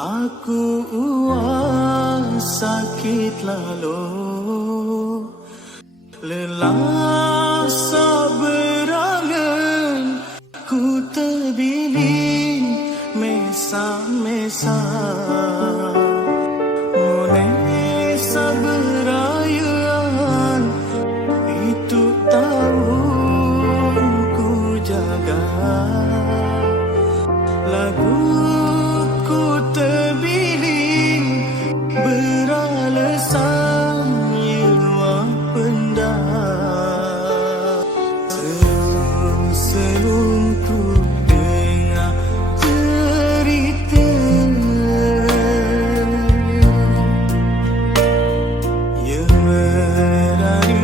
Aku uang sakit lalu, lelah saberangan, ku terbiling mesa-mesa. Mulai saberayaan, itu tahun ku jaga. Lagu ku terbiling beralasan ilmu pendam. Sebelum ku dengar cerita yang melarikan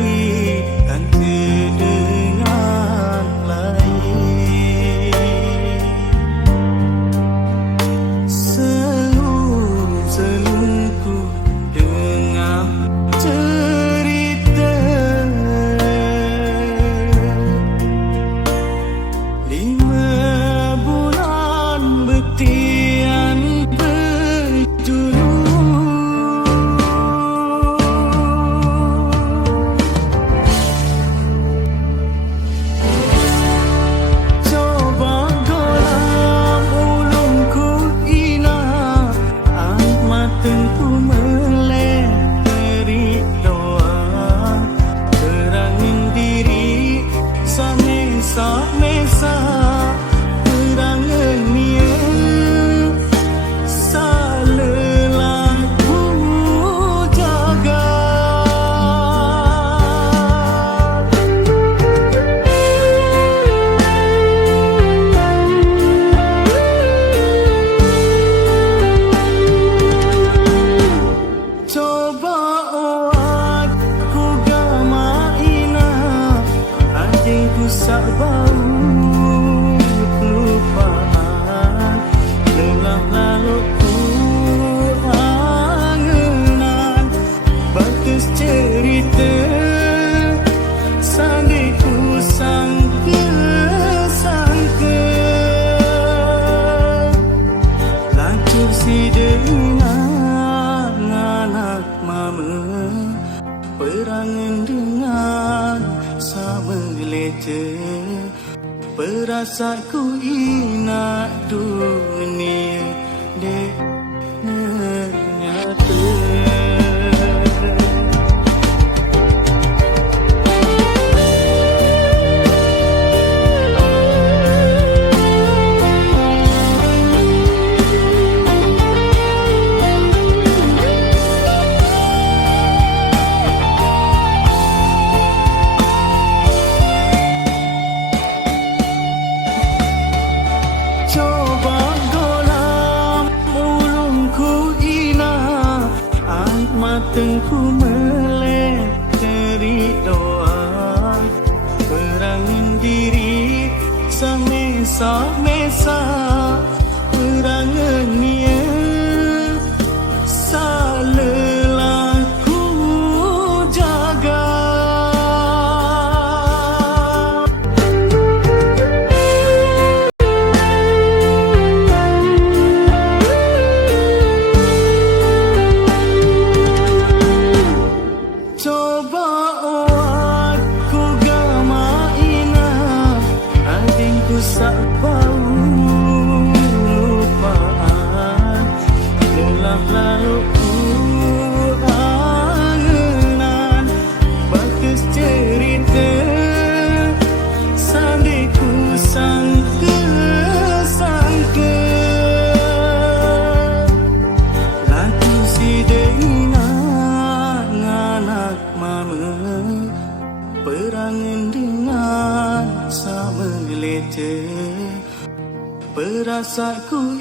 terdengar lain. Sebelum ku dengar cerita 5 bulan betian berjulur. Coba golam ulungku ina, mataku melek dari doa. Terangin diri samesa-mesa, terangan nia salelah ku jaga. Coba oat ku gamaina, anjing ku sak bau lupaan. Lelah lalu ku angenan, batas cerita sambil ku sangka-sangka. Lancur si dengan anak mama, perangan dengan sama leta. Perasaanku ina dunia dek nyata. Coba golam ulungku ina, mataku melek dari doa. Perangin diri samesa-mesa, perangan nia salelah ku jaga. Coba oat ku gamaina, anjing ku sak bau lupaan. Lelah lalu ku angenan, batas cerita sambil ku sangka-sangka. Lagu si dengan anak mama, perangan dengan sama leta. Perasaanku